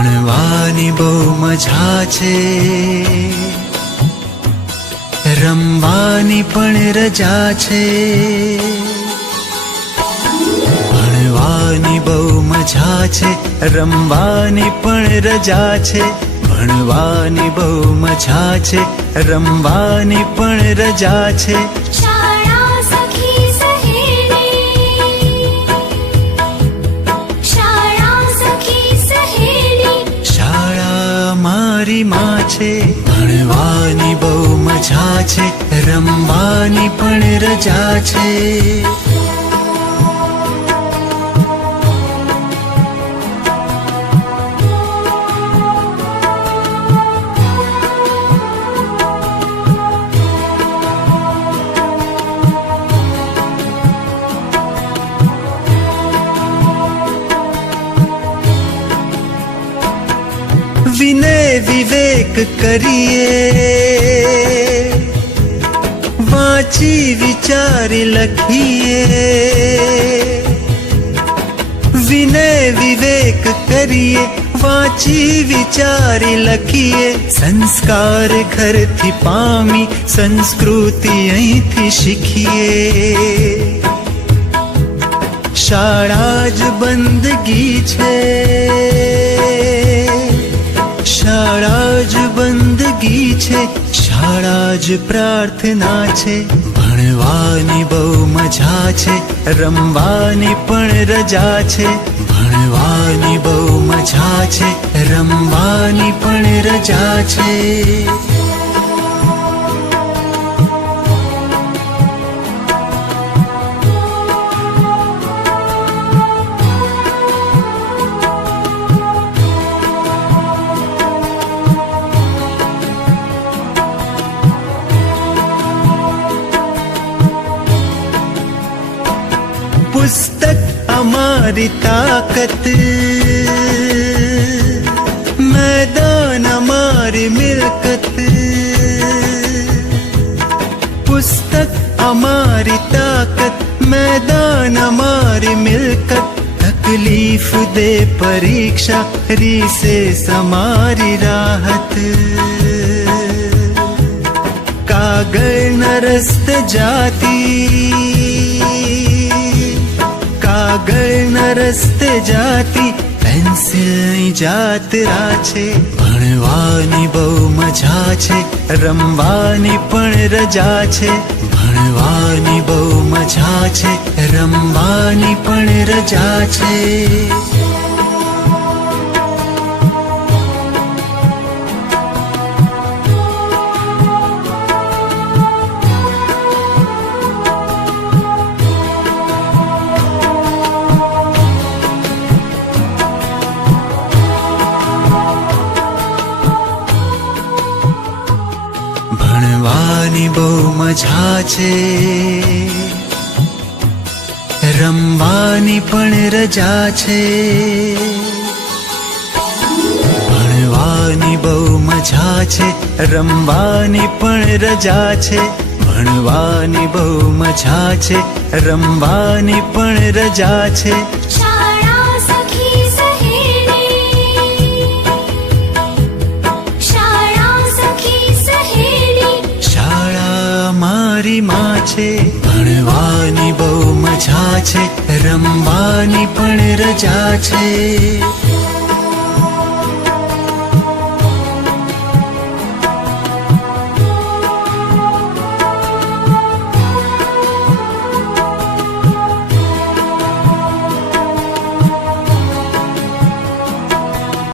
ભણવાની બહુ મજા છે, રમવાની પણ રજા છે. ભણવાની બહુ મજા છે, રમવાની પણ રજા છે. ભણવાની બહુ મજા છે, રમવાની પણ રજા છે. શાળા સખી સહેલી, શાળા સખી સહેલી, શાળા મારી માં છે. ભણવાની બહુ મજા છે, રમવાની પણ રજા છે. વિનય વિવેક કરીએ, વાંચી વિચારી લખીએ. વિનય વિવેક કરીએ, વાંચી વિચારી લખીએ. સંસ્કાર ઘરથી પામી, સંસ્કૃતિ અહીંથી શીખીએ. શાળા જ બંદગી છે, શાળા જ બંદગી છે. શાળા જ પ્રાર્થના છે. ભણવાની બહુ મજા છે, રમવાની પણ રજા છે. ભણવાની બહુ મજા છે, રમવાની પણ રજા છે. પુસ્તક અમારી તાકત, મેદાન અમારી મિલકત. પુસ્તક અમારી તાકત, મેદાન અમારી મિલકત. તકલીફ દે પરીક્ષા, રીસેસ અમારી રાહત. કાગળના રસ્તે જાતી, કાગળના રસ્તે જાતી. પેન્સિલની જાત્રા છે. ભણવાની બહુ મજા છે, રમવાની પણ રજા છે. ભણવાની બહુ મજા છે, રમવાની પણ રજા છે. ભણવાની બહુ મજા છે, રમવાની પણ રજા છે. ભણવાની બહુ મજા છે, રમવાની પણ રજા છે. ભણવાની બહુ મજા છે, રમવાની પણ રજા છે. શાળા સખી સહેલી, શાળા સખી સહેલી, શાળા મારી માં છે. ભણવાની બહુ મજા છે, રમવાની પણ રજા છે.